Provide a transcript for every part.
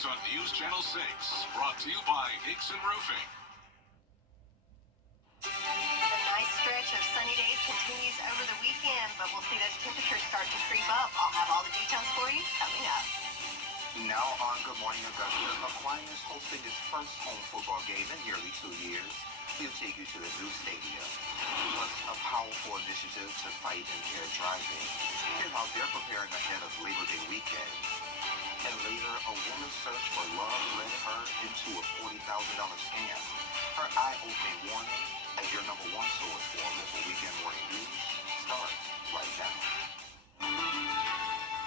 Headlines on News Channel 6, brought to you by Hickson Roofing. The nice stretch of sunny days continues over the weekend, but we'll see those temperatures start to creep up. I'll have all the details for you coming up. Now on Good Morning Augusta, Aquinas hosting its first home football game in nearly 2 years. We'll take you to the new stadium. Plus, a powerful initiative to fight impaired driving. Hear how they're preparing ahead of Labor Day weekend. And later, a woman's search for love led her into a $40,000 scam. Her eye-opening warning as your number one source for local weekend morning news starts right now.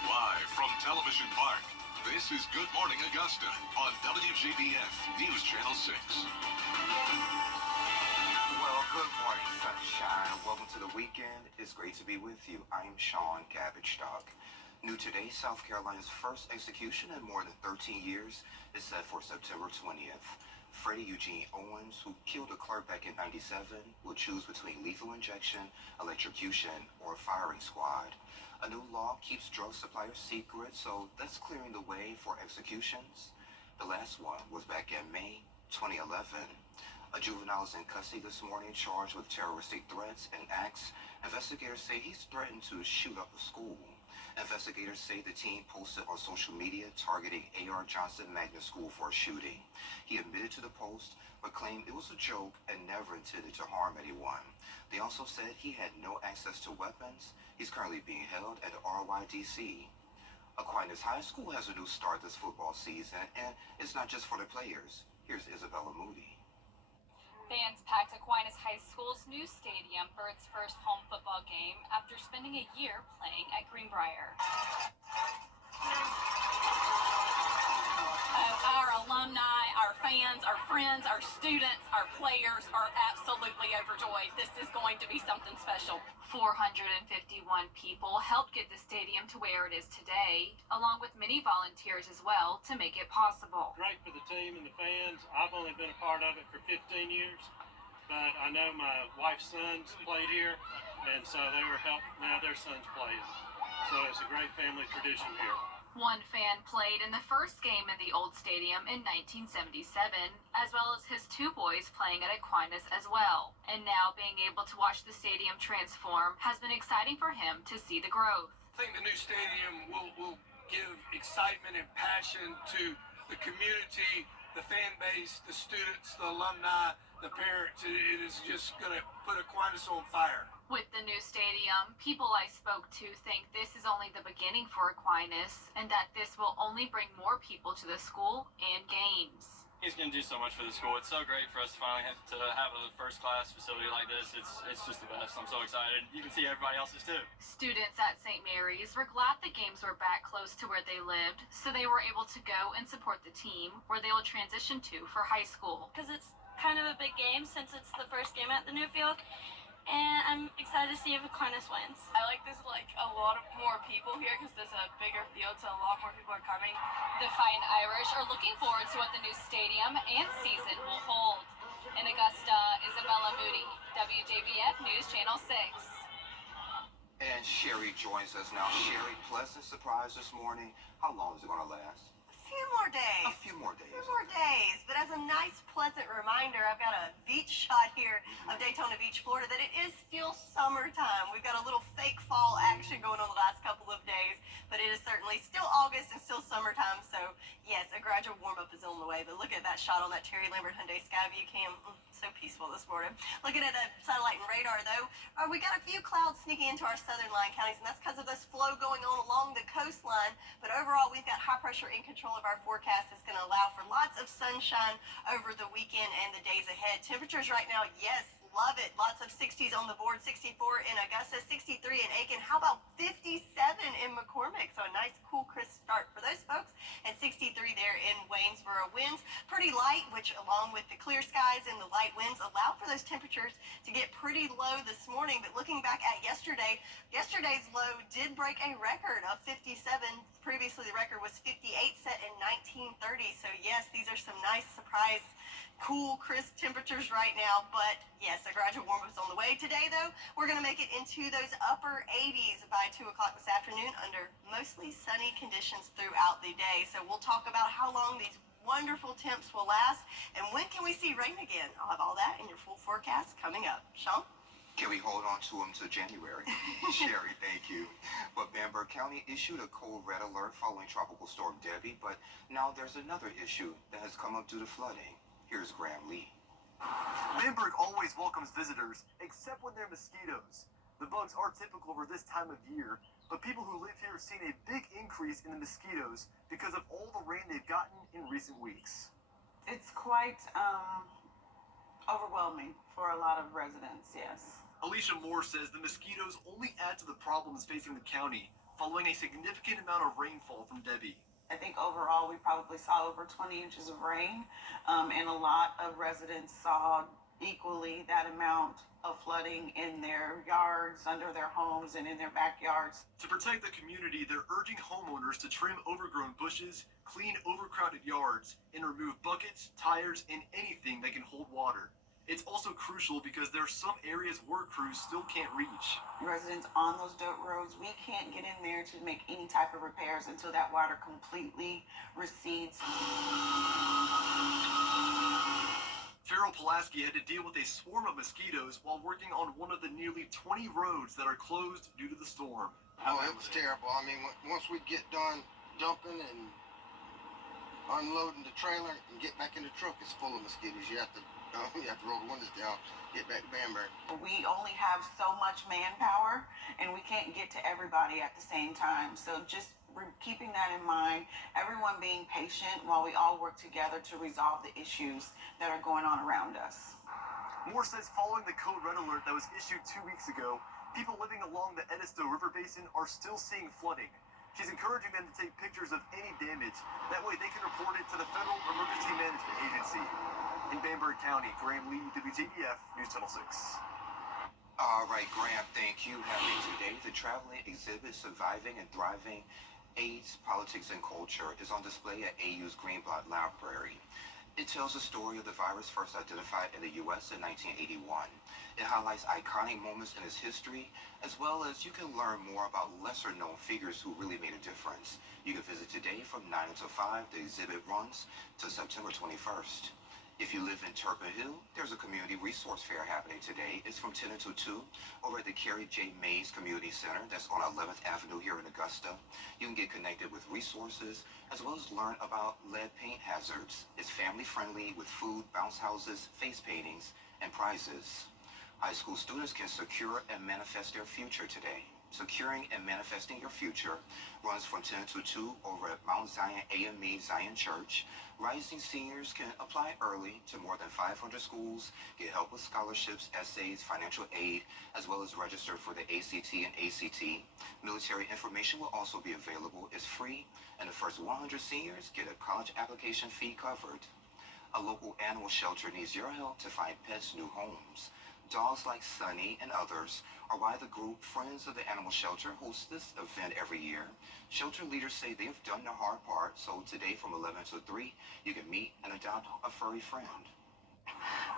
Live from Television Park, this is Good Morning Augusta on WJBF News Channel 6. Well, good morning, sunshine. Welcome to the weekend. It's great to be with you. I'm Sean Cabbage-Stock. New today, South Carolina's first execution in more than 13 years is set for September 20th. Freddie Eugene Owens, who killed a clerk back in '97, will choose between lethal injection, electrocution, or firing squad. A new law keeps drug suppliers secret, so that's clearing the way for executions. The last one was back in May 2011. A juvenile is in custody this morning charged with terroristic threats and acts. Investigators say he's threatened to shoot up a school. Investigators say the teen posted on social media targeting A.R. Johnson Magnet School for a shooting. He admitted to the post, but claimed it was a joke and never intended to harm anyone. They also said he had no access to weapons. He's currently being held at the RYDC. Aquinas High School has a new start this football season, and it's not just for the players. Here's Isabella Moody. Fans packed Aquinas High School's new stadium for its first home football game after spending a year playing at Greenbrier. Our alumni, our fans, our friends, our students, our players are absolutely overjoyed. This is going to be something special. 451 people helped get the stadium to where it is today, along with many volunteers as well to make it possible. Great for the team and the fans. I've only been a part of it for 15 years, but I know my wife's sons played here, and so they were helping. Now their sons play. So it's a great family tradition here. One fan played in the first game in the old stadium in 1977, as well as his two boys playing at Aquinas as well. And now being able to watch the stadium transform has been exciting for him to see the growth. I think the new stadium will give excitement and passion to the community, the fan base, the students, the alumni, the parents. It is just going to put Aquinas on fire. With the new stadium, people I spoke to think this is only the beginning for Aquinas and that this will only bring more people to the school and games. He's going to do so much for the school. It's so great for us to finally have a first-class facility like this. It's just the best. I'm so excited. You can see everybody else's too. Students at St. Mary's were glad the games were back close to where they lived, so they were able to go and support the team where they will transition to for high school. Because it's kind of a big game since it's the first game at the new field. And I'm excited to see if Aquinas wins. I like this, a lot of more people here because there's a bigger field, so a lot more people are coming. The Fighting Irish are looking forward to what the new stadium and season will hold. In Augusta, Isabella Moody, WJBF News Channel 6. And Sherry joins us now. Sherry, pleasant surprise this morning. How long is it going to last? A few more days. A few more days. A few more days. But as a nice, pleasant reminder, I've got a beach shot here of Daytona Beach, Florida, that it is still summertime. We've got a little fake fall action going on the last couple of days, but it is certainly still August and still summertime. So, yes, a gradual warm-up is on the way. But look at that shot on that Terry Lambert Hyundai Skyview cam. So peaceful this morning. Looking at the satellite and radar, though, we got a few clouds sneaking into our southern line counties, and that's because of this flow going on along the coastline. But overall, we've got high pressure in control of our forecast. It's going to allow for lots of sunshine over the weekend and the days ahead. Temperatures right now, yes, love it. Lots of 60s on the board. 64 in Augusta, 63 in Aiken. How about 57 in McCormick? So a nice, cool, crisp start for those folks. And 63 there in Waynesboro. Winds pretty light, which along with the clear skies and the light winds allow for those temperatures to get pretty low this morning. But looking back at yesterday's low did break a record of 57. Previously, the record was 58 set in 1930. So yes, these are some nice surprise cool, crisp temperatures right now, but yes, a gradual warm up is on the way. Today, though, we're going to make it into those upper 80s by 2 o'clock this afternoon under mostly sunny conditions throughout the day. So we'll talk about how long these wonderful temps will last and when can we see rain again. I'll have all that in your full forecast coming up. Sean? Can we hold on to them till January? Sherry, thank you. But Bamberg County issued a cold red alert following Tropical Storm Debbie, but now there's another issue that has come up due to flooding. Here's Graham Lee. Bamberg always welcomes visitors, except when they're mosquitoes. The bugs are typical for this time of year, but people who live here have seen a big increase in the mosquitoes because of all the rain they've gotten in recent weeks. It's quite overwhelming for a lot of residents, yes. Alicia Moore says the mosquitoes only add to the problems facing the county following a significant amount of rainfall from Debbie. I think overall we probably saw over 20 inches of rain, and a lot of residents saw equally that amount of flooding in their yards, under their homes, and in their backyards. To protect the community, they're urging homeowners to trim overgrown bushes, clean overcrowded yards, and remove buckets, tires, and anything that can hold water. It's also crucial because there are some areas work crews still can't reach. Residents on those dirt roads, we can't get in there to make any type of repairs until that water completely recedes. Farrell Pulaski had to deal with a swarm of mosquitoes while working on one of the nearly 20 roads that are closed due to the storm. Oh, it was terrible. I mean, once we get done dumping and unloading the trailer and get back in the truck, it's full of mosquitoes. You have to roll the windows down, get back to Bamberg. We only have so much manpower, and we can't get to everybody at the same time. So just keeping that in mind, everyone being patient while we all work together to resolve the issues that are going on around us. Moore says following the code red alert that was issued 2 weeks ago, people living along the Edisto River Basin are still seeing flooding. She's encouraging them to take pictures of any damage. That way they can report it to the Federal Emergency Management Agency. In Bamberg County, Graham Lee, WJBF, News Channel 6. All right, Graham, thank you. Happening today, the traveling exhibit Surviving and Thriving AIDS, Politics, and Culture is on display at AU's Greenblatt Library. It tells the story of the virus first identified in the U.S. in 1981. It highlights iconic moments in its history, as well as you can learn more about lesser-known figures who really made a difference. You can visit today from 9 until 5. The exhibit runs to September 21st. If you live in Turpin Hill, there's a community resource fair happening today. It's from 10 until 2 over at the Carrie J. Mays Community Center that's on 11th Avenue here in Augusta. You can get connected with resources as well as learn about lead paint hazards. It's family friendly with food, bounce houses, face paintings, and prizes. High school students can secure and manifest their future today. Securing and Manifesting Your Future runs from 10 to 2 over at Mount Zion AME Zion Church. Rising seniors can apply early to more than 500 schools, get help with scholarships, essays, financial aid, as well as register for the ACT and ACT. Military information will also be available. It's free, and the first 100 seniors get a college application fee covered. A local animal shelter needs your help to find pets new homes. Dogs like Sunny and others are why the group Friends of the Animal Shelter hosts this event every year. Shelter leaders say they've done the hard part, so today from 11 to 3, you can meet and adopt a furry friend.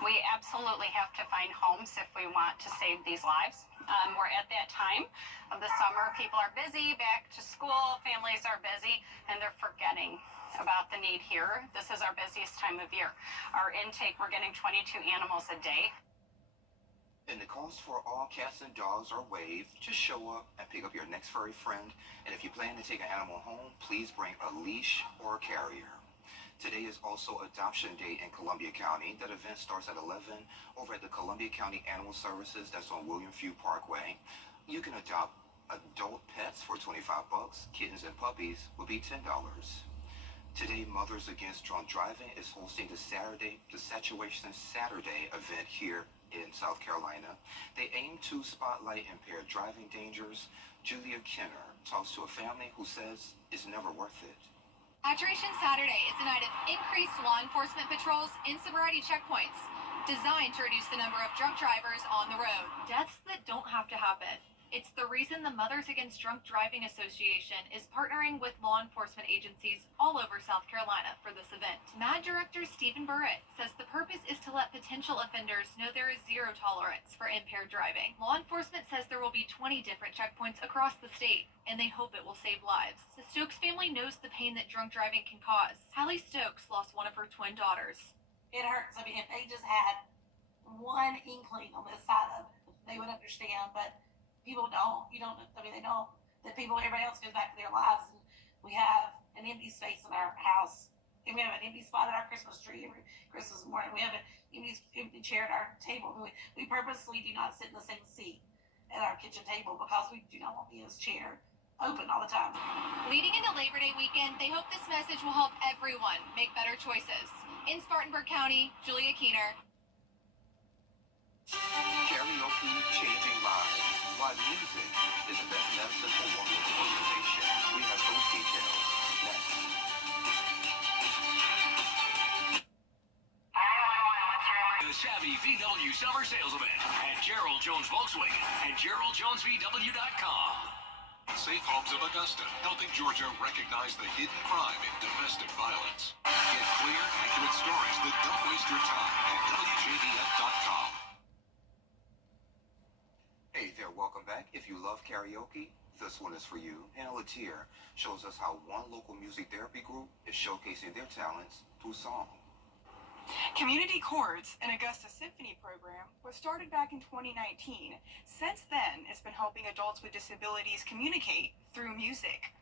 We absolutely have to find homes if we want to save these lives. We're at that time of the summer. People are busy, back to school, families are busy, and they're forgetting about the need here. This is our busiest time of year. Our intake, we're getting 22 animals a day. And the cost for all cats and dogs are waived. Just show up and pick up your next furry friend. And if you plan to take an animal home, please bring a leash or a carrier. Today is also Adoption Day in Columbia County. That event starts at 11 over at the Columbia County Animal Services that's on William Few Parkway. You can adopt adult pets for $25. Kittens and puppies will be $10. Today, Mothers Against Drunk Driving is hosting the Saturation Saturday event here in South Carolina. They aim to spotlight impaired driving dangers. Julia Kenner talks to a family who says it's never worth it. Saturation Saturday is a night of increased law enforcement patrols and sobriety checkpoints, designed to reduce the number of drunk drivers on the road. Deaths that don't have to happen. It's the reason the Mothers Against Drunk Driving Association is partnering with law enforcement agencies all over South Carolina for this event. MAD Director Stephen Burrett says the purpose is to let potential offenders know there is zero tolerance for impaired driving. Law enforcement says there will be 20 different checkpoints across the state, and they hope it will save lives. The Stokes family knows the pain that drunk driving can cause. Hallie Stokes lost one of her twin daughters. It hurts. I mean, if they just had one inkling on this side of it, they would understand, but people don't. They don't. Everybody else goes back to their lives, and we have an empty space in our house, and we have an empty spot at our Christmas tree every Christmas morning. We have an empty chair at our table. We purposely do not sit in the same seat at our kitchen table because we do not want Mia's chair open all the time. Leading into Labor Day weekend, they hope this message will help everyone make better choices. In Spartanburg County, Julia Keener. Karaoke changing lives. Why music is the best medicine for one local organization. We have those details next. The Savvy VW Summer Sales Event at Gerald Jones Volkswagen and GeraldJonesVW.com. Safe Homes of Augusta, helping Georgia recognize the hidden crime in domestic violence. Get clear, accurate stories that don't waste your time at WJBF.com. Hey there, welcome back. If you love karaoke, this one is for you. Anna Latier shows us how one local music therapy group is showcasing their talents through song. Community Chords, an Augusta Symphony program, was started back in 2019. Since then, it's been helping adults with disabilities communicate through music.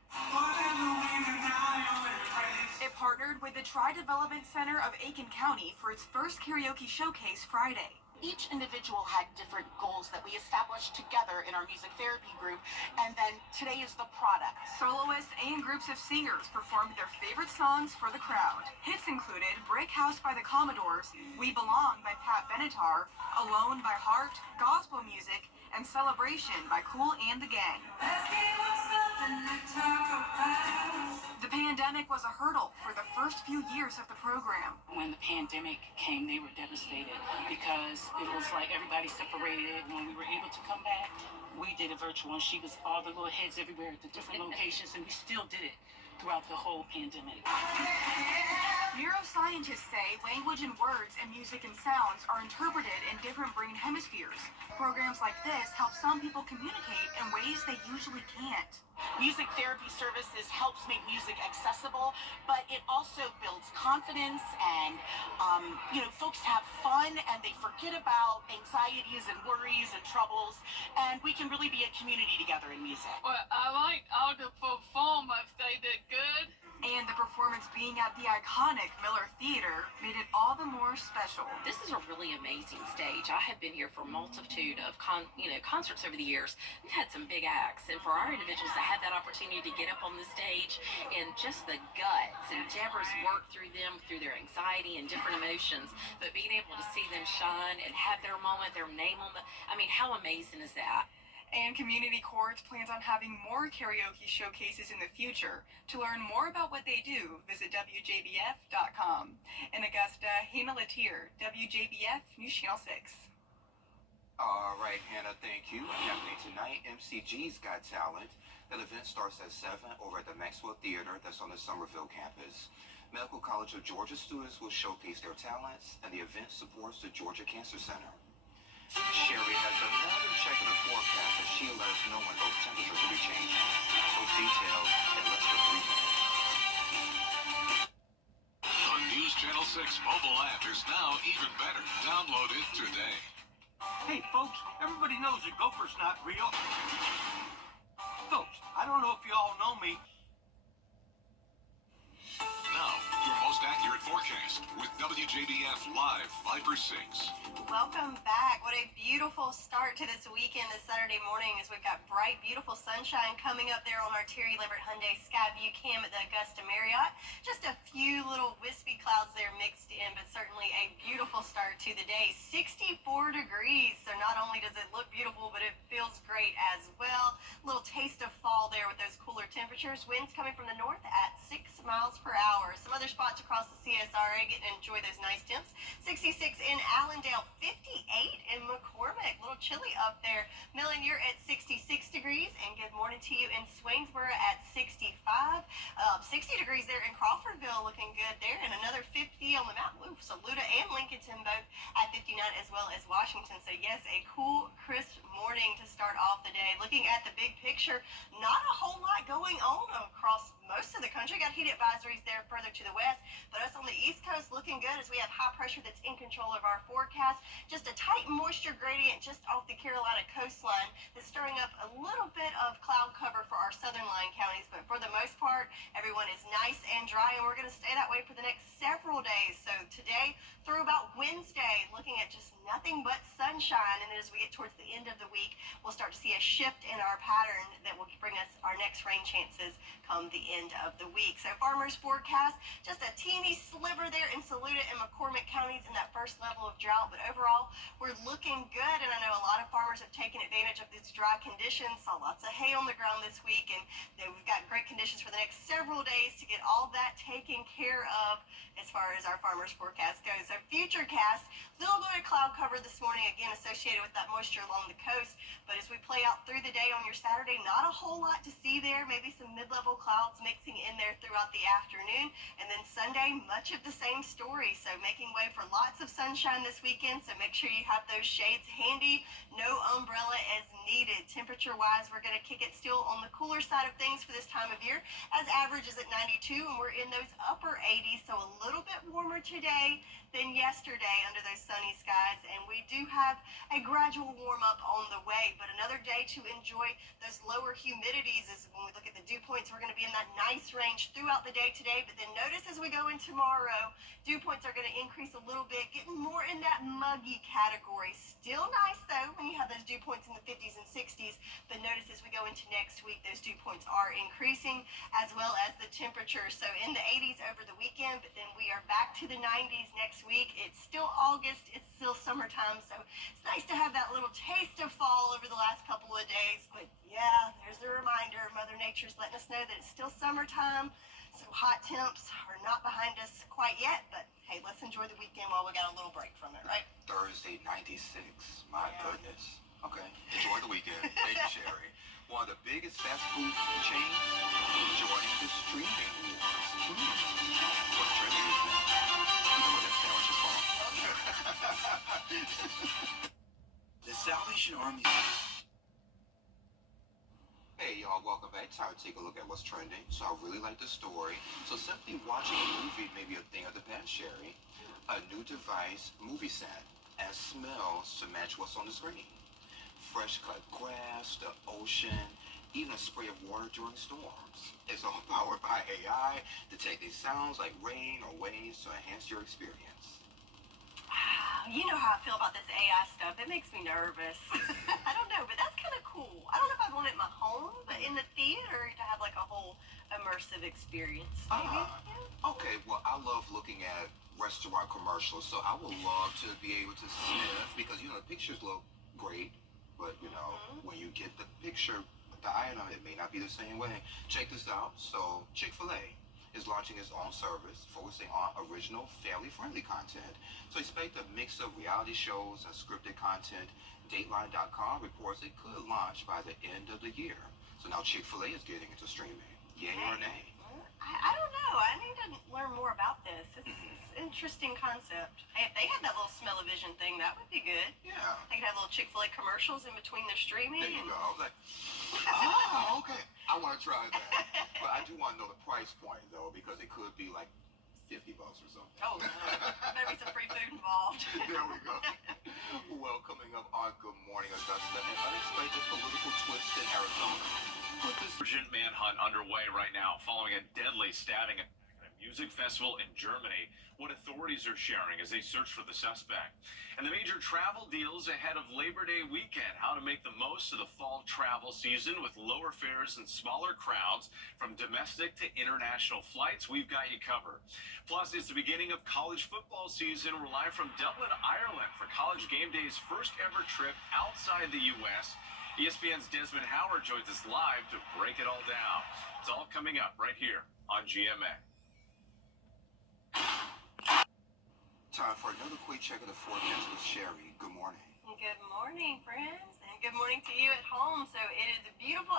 It partnered with the Tri-Development Center of Aiken County for its first karaoke showcase Friday. Each individual had different goals that we established together in our music therapy group, and then today is the product. Soloists and groups of singers performed their favorite songs for the crowd. Hits included Brick House by the Commodores, We Belong by Pat Benatar, Alone by Heart, gospel music, and Celebration by Kool and the Gang. The pandemic was a hurdle for the first few years of the program. When the pandemic came, they were devastated because it was like everybody separated. When we were able to come back, we did a virtual, and she was all the little heads everywhere at the different locations, and we still did it throughout the whole pandemic. Neuroscientists say language and words and music and sounds are interpreted in different brain hemispheres. Programs like this help some people communicate in ways they usually can't. Music therapy services helps make music accessible, but it also builds confidence, and folks have fun and they forget about anxieties and worries and troubles, and we can really be a community together in music. Well, I like all the performers. They did good. And the performance being at the iconic Miller Theater made it all the more special. This is a really amazing stage. I have been here for a multitude of concerts over the years. We've had some big acts, and for our individuals to have that opportunity to get up on the stage and just the guts, and Deborah's work through them, through their anxiety and different emotions, but being able to see them shine and have their moment, their name on the, how amazing is that? And Community Chords plans on having more karaoke showcases in the future. To learn more about what they do, visit WJBF.com. In Augusta, Hannah Latier, WJBF News Channel 6. All right, Hannah, thank you. Happening tonight, MCG's Got Talent. That event starts at 7 over at the Maxwell Theater that's on the Somerville campus. Medical College of Georgia students will showcase their talents, and the event supports the Georgia Cancer Center. Sherry has another check in the forecast as she'll let us know when those temperatures will be changing. Those details in less than 3 minutes. The News Channel 6 mobile app is now even better. Download it today. Hey, folks, everybody knows that Gopher's not real. Folks, I don't know if you all know me. Now, your most accurate forecast with WJBF Live Viper 6. Welcome back. What a beautiful start to this weekend, this Saturday morning, as we've got bright, beautiful sunshine coming up there on our Terry Lambert Hyundai Skyview Cam at the Augusta Marriott. Just a few little wispy clouds there mixed in, but certainly a beautiful start to the day. 64 degrees, so not only does it look beautiful, but it feels great as well. A little taste of fall there with those cooler temperatures. Winds coming from the north at 6 miles per hour. Some other spots across the CSRA get to enjoy those nice temps. 66 in Allendale, 58 in McCormick. A little chilly up there. Millen, you're at 66 degrees, and good morning to you in Swainsboro at 65. 60 degrees there in Crawfordville, looking good there, and another 50 on the mountain. Ooh, Saluda and Lincolnton both at 59, as well as Washington. So yes, a cool, crisp morning to start off the day. Looking at the big picture, not a whole lot going on across most of the country. Got heat advisories there further to the west, but us on the East Coast looking good as we have high pressure that's in control of our forecast. Just a tight moisture gradient just off the Carolina coastline that's stirring up a little bit of cloud cover for our southern line counties, but for the most part, everyone is nice and dry, and we're going to stay that way for the next several days. So today through about Wednesday, looking at just nothing but sunshine, and then as we get towards the end of the week, we'll start to see a shift in our pattern that will bring us our next rain chances come the end of the week. So farmers forecast just a teeny sliver there in Saluda and McCormick counties in that first level of drought, but overall we're looking good, and I know a lot of farmers have taken advantage of these dry conditions. Saw lots of hay on the ground this week, and we've got great conditions for the next several days to get all that taken care of as far as our farmers forecast goes. So futurecast, little bit of cloud cover this morning, again associated with that moisture along the coast, but as we play out through the day on your Saturday, not a whole lot to see there, maybe some mid-level clouds mixing in there throughout the afternoon, and then Sunday, much of the same story. So making way for lots of sunshine this weekend, so make sure you have those shades handy. No umbrella as needed. Temperature-wise, we're going to kick it still on the cooler side of things for this time of year, as average is at 92, and we're in those upper 80s, so a little bit warmer today than yesterday under those sunny skies, and we do have a gradual warm-up on the way, but another day to enjoy those lower humidities. Is when we look at the dew points, we're going to be in that nice range throughout the day today, but then notice as we go in tomorrow, dew points are going to increase a little bit, getting more in that muggy category. Still nice though when you have those dew points in the 50s and 60s, but notice as we go into next week, those dew points are increasing, as well as the temperature. So in the 80s over the weekend, but then we are back to the 90s next week. It's still August, it's still summertime, so it's nice to have that little taste of fall over the last couple of days. But yeah, there's a reminder, Mother Nature's letting us know that it's still summertime, so hot temps are not behind us quite yet, but hey, let's enjoy the weekend while we got a little break from it, right? Thursday, 96. My goodness. Okay, enjoy the weekend. Thank you, Sherry. One of the biggest fast food chains joining the streaming wars. What's trending is that? You know what that sandwich is called? The Salvation Army. Hey y'all, welcome back. Time to take a look at what's trending. So I really like the story. So simply watching a movie may be a thing of the past, Sherry. A new device, movie set, and smells to match what's on the screen. Fresh cut grass, the ocean, even a spray of water during storms. It's all powered by AI, detecting sounds like rain or waves to enhance your experience. You know how I feel about this AI stuff. It makes me nervous. I don't know, but that's kind of cool. I don't know if I'd want it in my home, but in the theater to have like a whole immersive experience. Maybe. Okay, well, I love looking at restaurant commercials, so I would love to be able to sniff, because, you know, the pictures look great, but, you know, when you get the picture, the item, it may not be the same way. Check this out. So, Chick-fil-A is launching its own service focusing on original, family-friendly content. So expect a mix of reality shows and scripted content. Dateline.com reports it could launch by the end of the year. So now Chick-fil-A is getting into streaming. Yay or nay? I don't know. I need to learn more about this. It's an interesting concept. Hey, if they had that little smell-o-vision thing, that would be good. Yeah. They could have little Chick-fil-A commercials in between their streaming. There you go. Like, oh, okay. I want to try that. But I do want to know the price point, though, because it could be like $50 or something. Oh, no. Maybe some free food involved. There we go. Well, coming up on Good Morning Augusta, an unexpected political twist in Arizona. Urgent manhunt underway right now following a deadly stabbing at a music festival in Germany. What authorities are sharing as they search for the suspect. And the major travel deals ahead of Labor Day weekend. How to make the most of the fall travel season with lower fares and smaller crowds from domestic to international flights. We've got you covered. Plus, it's the beginning of college football season. We're live from Dublin, Ireland for College Game Day's first ever trip outside the U.S. ESPN's Desmond Howard joins us live to break it all down. It's all coming up right here on GMA. Time for another quick check of the forecast with Sherry. Good morning. Good morning, friends, and good morning to you at home. So it is beautiful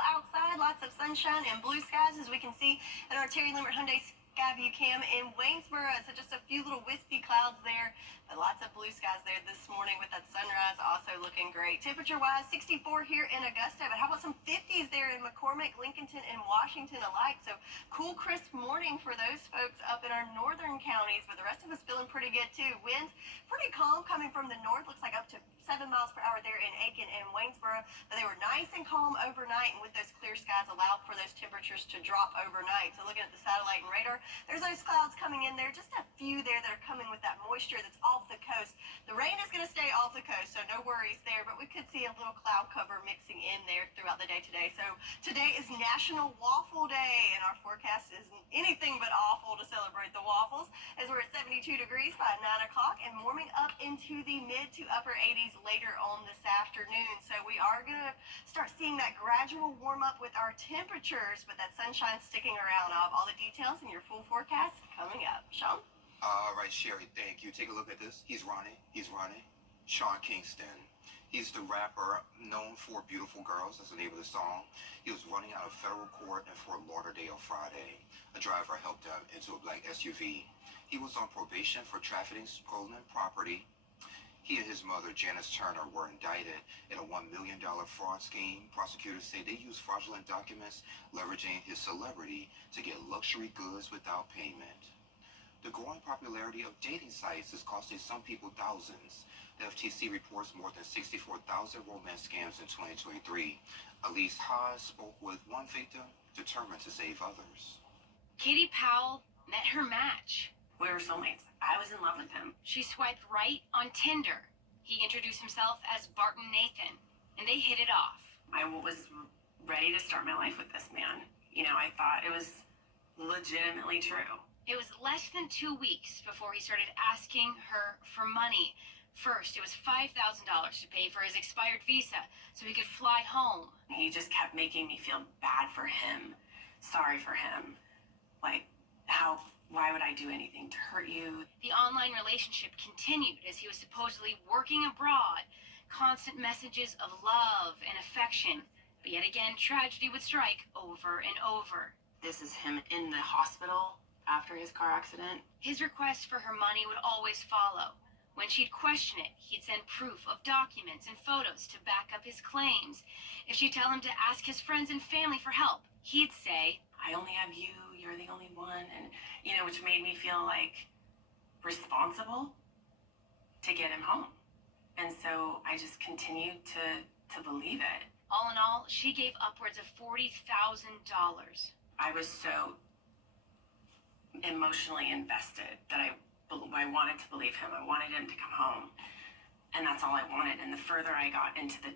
lots of sunshine and blue skies, as we can see in our Terry Limerick Hyundai Skyview cam in Waynesboro. So just a few little wispy clouds there, but lots of blue skies there this morning with that sunrise also looking great. Temperature-wise, 64 here in Augusta, but how about some 50s there in McCormick, Lincolnton, and Washington alike? So cool, crisp morning for those folks up in our northern counties, but the rest of us feeling pretty good too. Winds pretty calm coming from the north, looks like up to 7 miles per hour there in Aiken and Waynesboro, but they were nice and calm overnight, and with those clear skies allowed for those temperatures to drop overnight. So looking at the satellite and radar, there's those clouds coming in there, just a few there that are coming with that moisture that's off the coast. The rain is going to stay off the coast, so no worries there, but we could see a little cloud cover mixing in there throughout the day today. So today is National Waffle Day, and our forecast is anything but awful to celebrate the waffles, as we're at 72 degrees by 9 o'clock and warming up into the mid to upper 80s later on this afternoon. So we are going to start seeing that gradual warm up with our temperatures, but that sunshine sticking around. I'll have all the details in your full forecast coming up. Sean? All right, Sherry, thank you. Take a look at this. He's running. Sean Kingston. He's the rapper known for Beautiful Girls. That's the name of the song. He was running out of federal court in Fort Lauderdale Friday. A driver helped him into a black SUV. He was on probation for trafficking stolen property. He and his mother, Janice Turner, were indicted in a $1 million fraud scheme. Prosecutors say they used fraudulent documents, leveraging his celebrity to get luxury goods without payment. The growing popularity of dating sites is costing some people thousands. The FTC reports more than 64,000 romance scams in 2023. Elise Haas spoke with one victim, determined to save others. Katie Powell met her match. We were soulmates. I was in love with him. She swiped right on Tinder. He introduced himself as Barton Nathan, and they hit it off. I was ready to start my life with this man. You know, I thought it was legitimately true. It was less than 2 weeks before he started asking her for money. First, it was $5,000 to pay for his expired visa so he could fly home. He just kept making me feel bad for him, sorry for him. Like, why would I do anything to hurt you? The online relationship continued as he was supposedly working abroad. Constant messages of love and affection. But yet again, tragedy would strike over and over. This is him in the hospital after his car accident. His request for her money would always follow. When she'd question it, he'd send proof of documents and photos to back up his claims. If she'd tell him to ask his friends and family for help, he'd say, I only have you, you're the only one, and, you know, which made me feel like responsible to get him home. And so I just continued to believe it. All in all, she gave upwards of $40,000. I was so emotionally invested that I wanted to believe him. I wanted him to come home, and that's all I wanted. And the further I got into the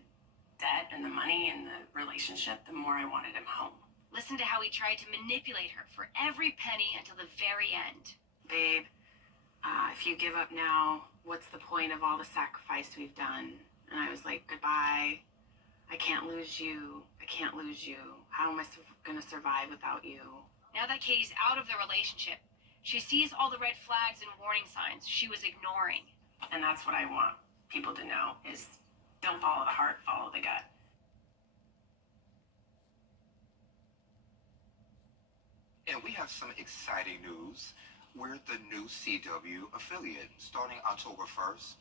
debt and the money and the relationship, the more I wanted him home. Listen to how he tried to manipulate her for every penny until the very end. Babe, if you give up now, what's the point of all the sacrifice we've done? And I was like, goodbye. I can't lose you. I can't lose you. How am I going to survive without you? Now that Katie's out of the relationship, she sees all the red flags and warning signs she was ignoring. And that's what I want people to know is don't follow the heart, follow the gut. And we have some exciting news. We're the new CW affiliate. Starting October 1st,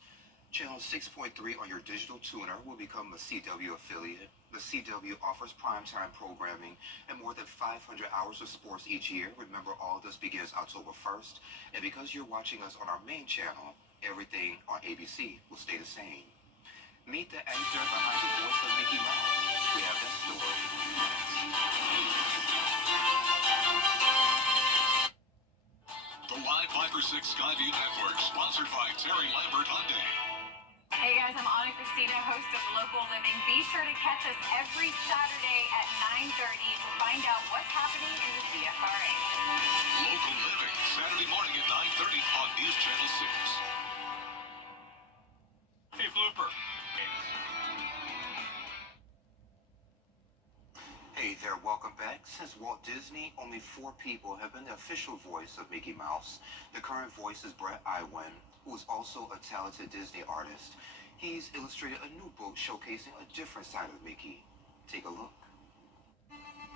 Channel 6.3 on your digital tuner will become a CW affiliate. The CW offers primetime programming and more than 500 hours of sports each year. Remember, all this begins October 1st. And because you're watching us on our main channel, everything on ABC will stay the same. Meet the actor behind the voice of Mickey Mouse. We have that story next. The Live 5 for 6 Skyview Network, sponsored by Terry Lambert Hyundai. Hey guys, I'm Anna Christina, host of Local Living. Be sure to catch us every Saturday at 9:30 to find out what's happening in the CSRA. Local Living, Saturday morning at 9:30 on News Channel 6. Hey, blooper. Hey there, welcome back. Since Walt Disney, only 4 people have been the official voice of Mickey Mouse. The current voice is Brett Iwan, who is also a talented Disney artist. He's illustrated a new book showcasing a different side of Mickey. Take a look.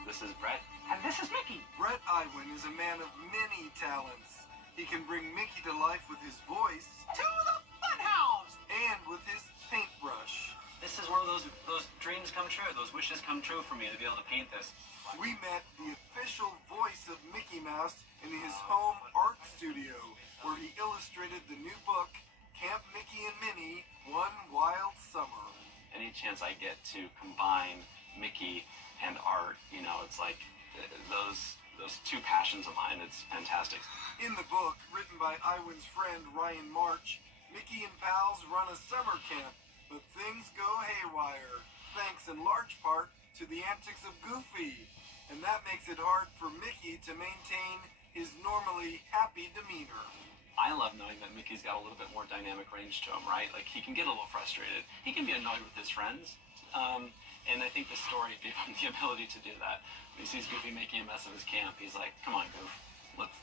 The is Brett. And this is Mickey. Brett Iwan is a man of many talents. He can bring Mickey to life with his voice. To the funhouse! And with his paintbrush. This is where those dreams come true, those wishes come true for me to be able to paint this. We met the official voice of Mickey Mouse in his home art studio, where he illustrated the new book, Camp Mickey and Minnie, One Wild Summer. Any chance I get to combine Mickey and art, you know, it's like those two passions of mine, it's fantastic. In the book, written by Iwan's friend Ryan March, Mickey and pals run a summer camp, but things go haywire, thanks in large part to the antics of Goofy. And that makes it hard for Mickey to maintain his normally happy demeanor. I love knowing that Mickey's got a little bit more dynamic range to him, right? Like, he can get a little frustrated. He can be annoyed with his friends. And I think the story gave him the ability to do that. When he sees Goofy making a mess of his camp, he's like, come on, Goof,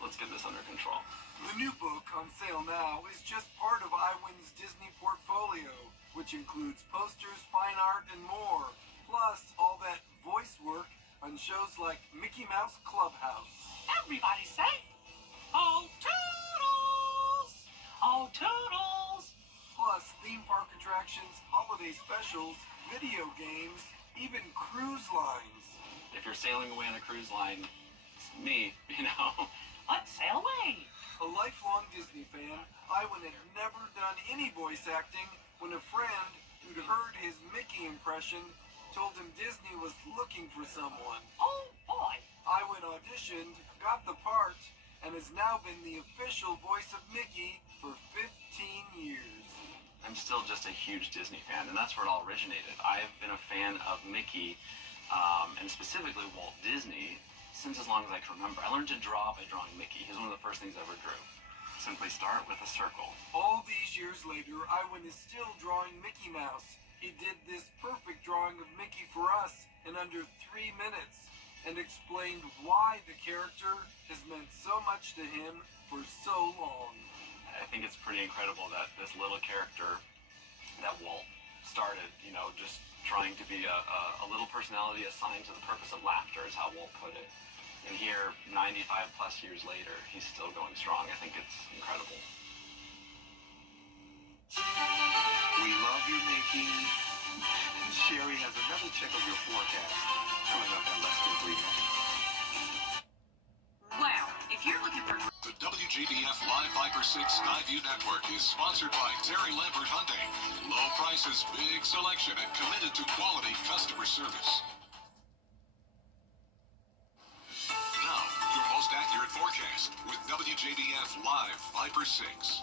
let's get this under control. The new book, on sale now, is just part of Iwan's Disney portfolio, which includes posters, fine art, and more, plus all that voice work on shows like Mickey Mouse Clubhouse. Everybody say, oh, toodles! Oh, toodles! Plus theme park attractions, holiday specials, video games, even cruise lines. If you're sailing away on a cruise line, it's me, you know. Let's sail away. A lifelong Disney fan, Iwan had never done any voice acting when a friend who'd heard his Mickey impression told him Disney was looking for someone. Oh, boy. Iwan auditioned, got the part, and has now been the official voice of Mickey for 15 years. I'm still just a huge Disney fan, and that's where it all originated. I've been a fan of Mickey, and specifically Walt Disney, since as long as I can remember. I learned to draw by drawing Mickey. He's one of the first things I ever drew. Simply start with a circle. All these years later, Iwan is still drawing Mickey Mouse. He did this perfect drawing of Mickey for us in under 3 minutes and explained why the character has meant so much to him for so long. I think it's pretty incredible that this little character that Walt started, you know, just trying to be a little personality assigned to the purpose of laughter is how Walt put it. And here, 95 plus years later, he's still going strong. I think it's incredible. We love you, Mickey. And Sherry has another check of your forecast coming up in less than 3 minutes. Wow, if you're looking for... The WJBF Live Viper 6 Skyview Network is sponsored by Terry Lambert Hyundai. Low prices, big selection, and committed to quality customer service. Now, your most accurate forecast with WJBF Live Viper 6.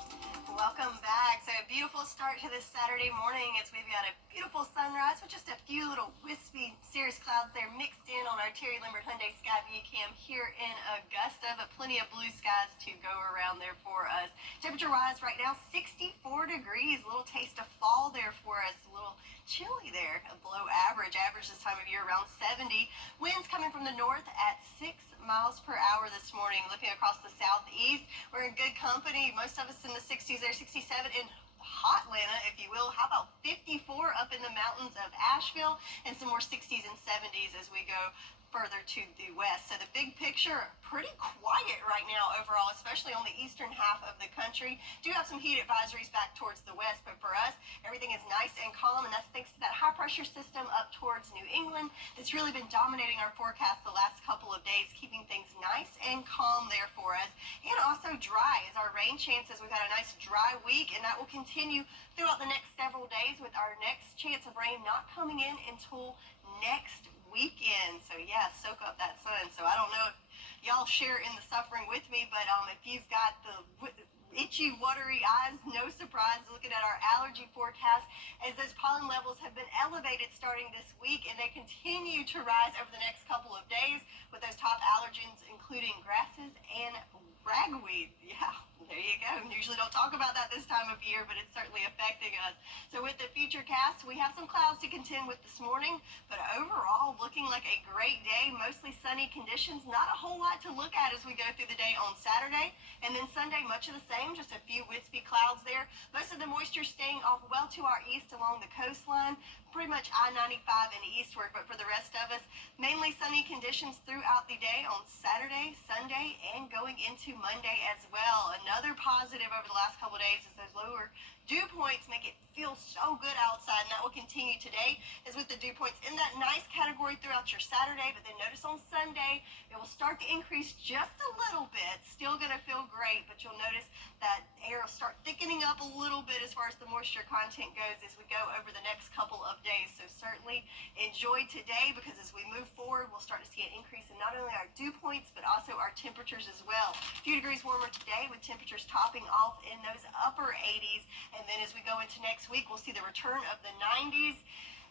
Welcome back. So a beautiful start to this Saturday morning as we've got a beautiful sunrise with just a few little wispy cirrus clouds there mixed in on our Terry Lambert Hyundai Skyview Cam here in Augusta, but plenty of blue skies to go around there for us. Temperature-wise right now, 64 degrees. A little taste of fall there for us. A little chilly there, below average. Average this time of year around 70. Winds coming from the north at 6 miles per hour this morning. Looking across the southeast, we're in good company. Most of us in the 60s there, 67 in Hotlanta, if you will. How about 54 up in the mountains of Asheville, and some more 60s and 70s as we go further to the west. So the big picture, pretty quiet right now overall, especially on the eastern half of the country. Do have some heat advisories back towards the west, but for us, everything is nice and calm, and that's thanks to that high pressure system up towards New England that's really been dominating our forecast the last couple of days, keeping things nice and calm there for us. And also dry is our rain chances. We've had a nice dry week, and that will continue throughout the next several days, with our next chance of rain not coming in until next weekend. So yeah, soak up that sun. So I don't know if y'all share in the suffering with me, but if you've got the itchy, watery eyes, no surprise looking at our allergy forecast, as those pollen levels have been elevated starting this week, and they continue to rise over the next couple of days with those top allergens including grasses and ragweed. Yeah, there you go. Usually don't talk about that this time of year, but it's certainly affecting us. So with the future cast, we have some clouds to contend with this morning, but overall looking like a great day. Mostly sunny conditions. Not a whole lot to look at as we go through the day on Saturday. And then Sunday, much of the same, just a few wispy clouds there. Most of the moisture staying off well to our east along the coastline, pretty much I-95 and eastward, but for the rest of us, mainly Mostly sunny conditions throughout the day on Saturday, Sunday, and going into Monday as well. Another positive over the last couple of days is those lower dew points make it feel so good outside, and that will continue today as with the dew points in that nice category throughout your Saturday. But then notice on Sunday, it will start to increase just a little bit. Still going to feel great, but you'll notice that air will start thickening up a little bit as far as the moisture content goes as we go over the next couple of days. So certainly enjoy today, because as we move forward, we'll start to see an increase in not only our dew points, but also our temperatures as well. A few degrees warmer today with temperatures topping off in those upper 80s. And then as we go into next week, we'll see the return of the 90s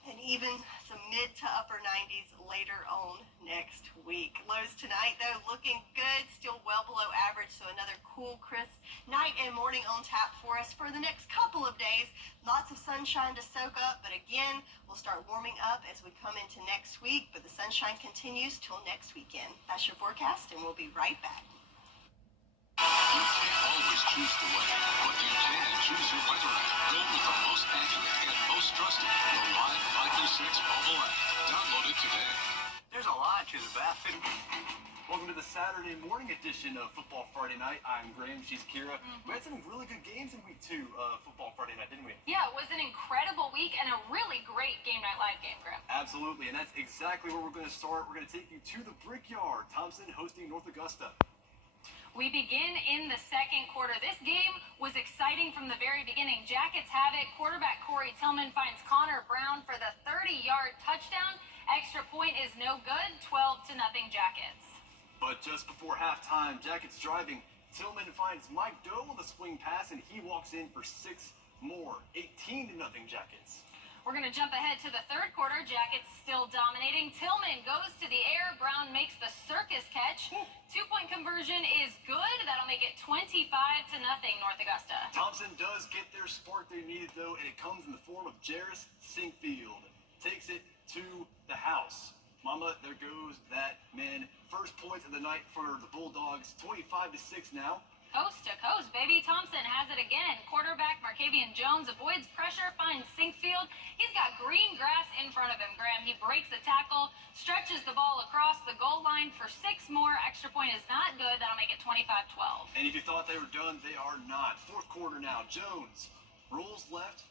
and even some mid to upper 90s later on next week. Lows tonight, though, looking good, still well below average, so another cool, crisp night and morning on tap for us for the next couple of days. Lots of sunshine to soak up, but again, we'll start warming up as we come into next week, but the sunshine continues till next weekend. That's your forecast, and we'll be right back. You can't always choose the weather, but you can choose your weather app. Go with the most accurate and most trusted, the Live 536 mobile app. Download it today. There's a lot to the bathroom. Welcome to the Saturday morning edition of Football Friday Night. I'm Graham, she's Kira. We had some really good games in week 2 of Football Friday Night, didn't we? Yeah, it was an incredible week and a really great game night live game, Graham. Absolutely, and that's exactly where we're going to start. We're going to take you to the Brickyard. Thompson hosting North Augusta. We begin in the second quarter. This game was exciting from the very beginning. Jackets have it. Quarterback Corey Tillman finds Connor Brown for the 30-yard touchdown. Extra point is no good. 12-0 Jackets. But just before halftime, Jackets driving. Tillman finds Mike Doe on the swing pass, and he walks in for 6 more. 18-0 Jackets. We're going to jump ahead to the third quarter. Jackets still dominating. Tillman goes to the air. Brown makes the circus catch. 2-point conversion is good. That'll make it 25-0 North Augusta. Thompson does get their spark they needed, though, and it comes in the form of Jarris Sinkfield. Takes it to the house. Mama, there goes that man. First points of the night for the Bulldogs. 25-6 now. Coast to coast, baby. Thompson has it again. Quarterback Markavian Jones avoids pressure, finds Sinkfield. He's got green grass in front of him, Graham. He breaks the tackle, stretches the ball across the goal line for 6 more. Extra point is not good. That'll make it 25-12. And if you thought they were done, they are not. Fourth quarter now. Jones rolls left.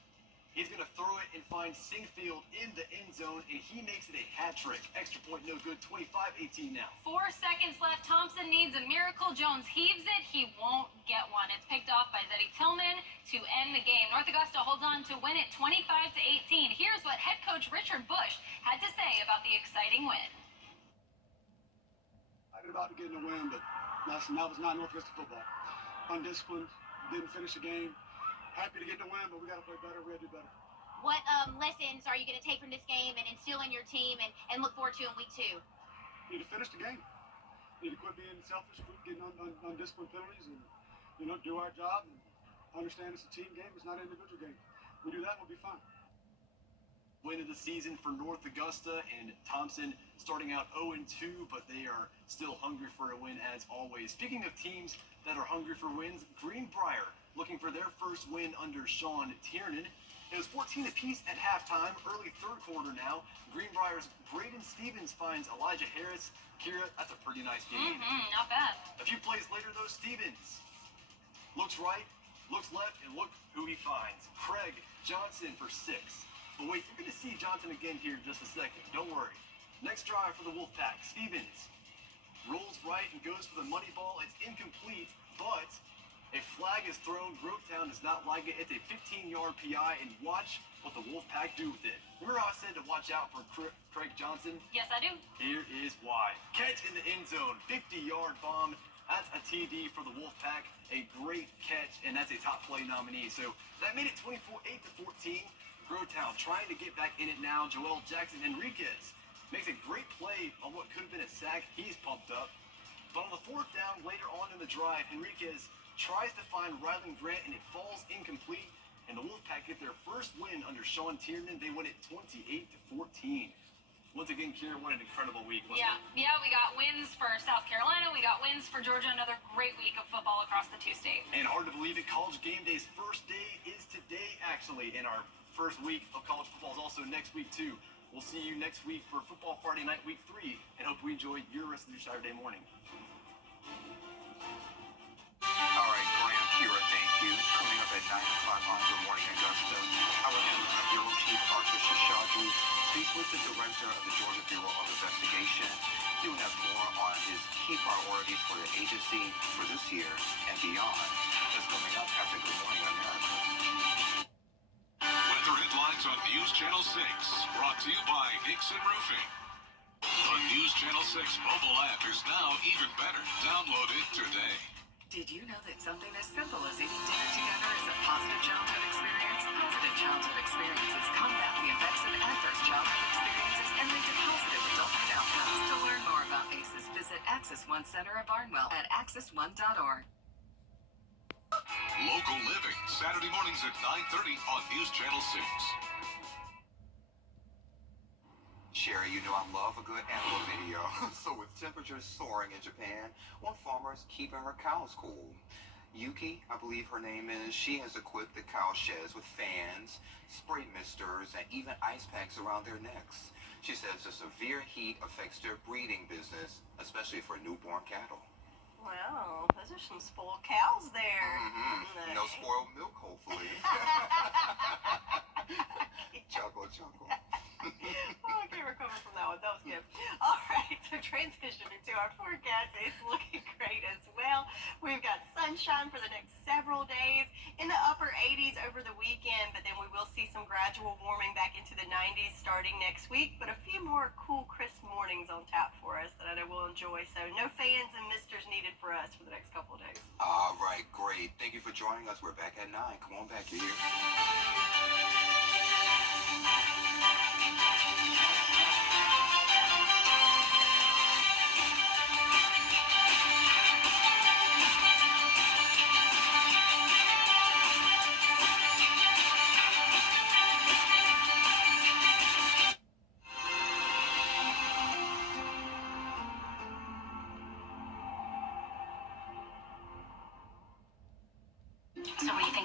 He's going to throw it and find Sinkfield in the end zone, and he makes it a hat trick. Extra point no good. 25-18 now. 4 seconds left. Thompson needs a miracle. Jones heaves it. He won't get one. It's picked off by Zeddy Tillman to end the game. North Augusta holds on to win it 25-18. Here's what head coach Richard Bush had to say about the exciting win. Excited about getting a win, but that was not North Augusta football. Undisciplined, didn't finish the game. Happy to get the win, but we got to play better. We got to do better. What lessons are you going to take from this game and instill in your team and look forward to in week 2? Need to finish the game. Need to quit being selfish, quit getting undisciplined penalties, and do our job and understand it's a team game. It's not an individual game. We do that, we'll be fine. Win of the season for North Augusta, and Thompson starting out 0-2, but they are still hungry for a win as always. Speaking of teams that are hungry for wins, Greenbrier looking for their first win under Sean Tiernan. It was 14 apiece at halftime, early third quarter now. Greenbrier's Braden Stevens finds Elijah Harris. Kira, that's a pretty nice game. Not bad. A few plays later, though, Stevens looks right, looks left, and look who he finds. Craig Johnson for 6. But wait, you're going to see Johnson again here in just a second. Don't worry. Next drive for the Wolfpack. Stevens rolls right and goes for the money ball. It's incomplete, but a flag is thrown. Grovetown does not like it. It's a 15-yard PI, and watch what the Wolfpack do with it. Remember how I said to watch out for Craig Johnson? Yes, I do. Here is why. Catch in the end zone. 50-yard bomb. That's a TD for the Wolfpack. A great catch, and that's a top play nominee. So that made it 8-14. Grovetown trying to get back in it now. Joel Jackson Enriquez makes a great play on what could have been a sack. He's pumped up. But on the fourth down later on in the drive, Enriquez tries to find Ryland Grant, and it falls incomplete. And the Wolfpack get their first win under Sean Tiernan. They win it 28-14. Once again, Kira, what an incredible week, wasn't it? Yeah, we got wins for South Carolina. We got wins for Georgia. Another great week of football across the 2 states. And hard to believe it, College Game Day's first day is today, actually. And our first week of college football is also next week, too. We'll see you next week for Football Friday Night Week 3. And and hope we enjoy your rest of your Saturday morning. All right, Graham, Kira, thank you. Coming up at 9 o'clock on Good Morning Augusta, our Bureau Chief Arthur Shashadri speaks with the Director of the Georgia Bureau of Investigation. He will have more on his key priorities for the agency for this year and beyond. That's coming up after Good Morning America. Weather headlines on News Channel 6, brought to you by Nixon Roofing. The News Channel 6 mobile app is now even better. Download it today. Did you know that something as simple as eating dinner together is a positive childhood experience? Positive childhood experiences combat the effects of adverse childhood experiences and lead to positive adulthood outcomes. To learn more about ACEs, visit Access One Center of Barnwell at access1.org. Local Living, Saturday mornings at 9:30 on News Channel 6. Sherry, you know I love a good animal video. So with temperatures soaring in Japan, one farmer is keeping her cows cool. Yuki, I believe her name is, she has equipped the cow sheds with fans, spray misters, and even ice packs around their necks. She says the severe heat affects their breeding business, especially for newborn cattle. Wow, those are some spoiled cows there. Mm-hmm. No spoiled milk, hopefully. Chuckle, chuckle. Oh, I can't recover from that one. That was good. All right, so transition into our forecast. It's looking great as well. We've got sunshine for the next several days in the upper 80s over the weekend, but then we will see some gradual warming back into the 90s starting next week, but a few more cool, crisp mornings on tap for us that I know we'll enjoy. So no fans and misters needed for us for the next couple of days. All right, great. Thank you for joining us. We're back at 9. Come on back, you're here. So what do you think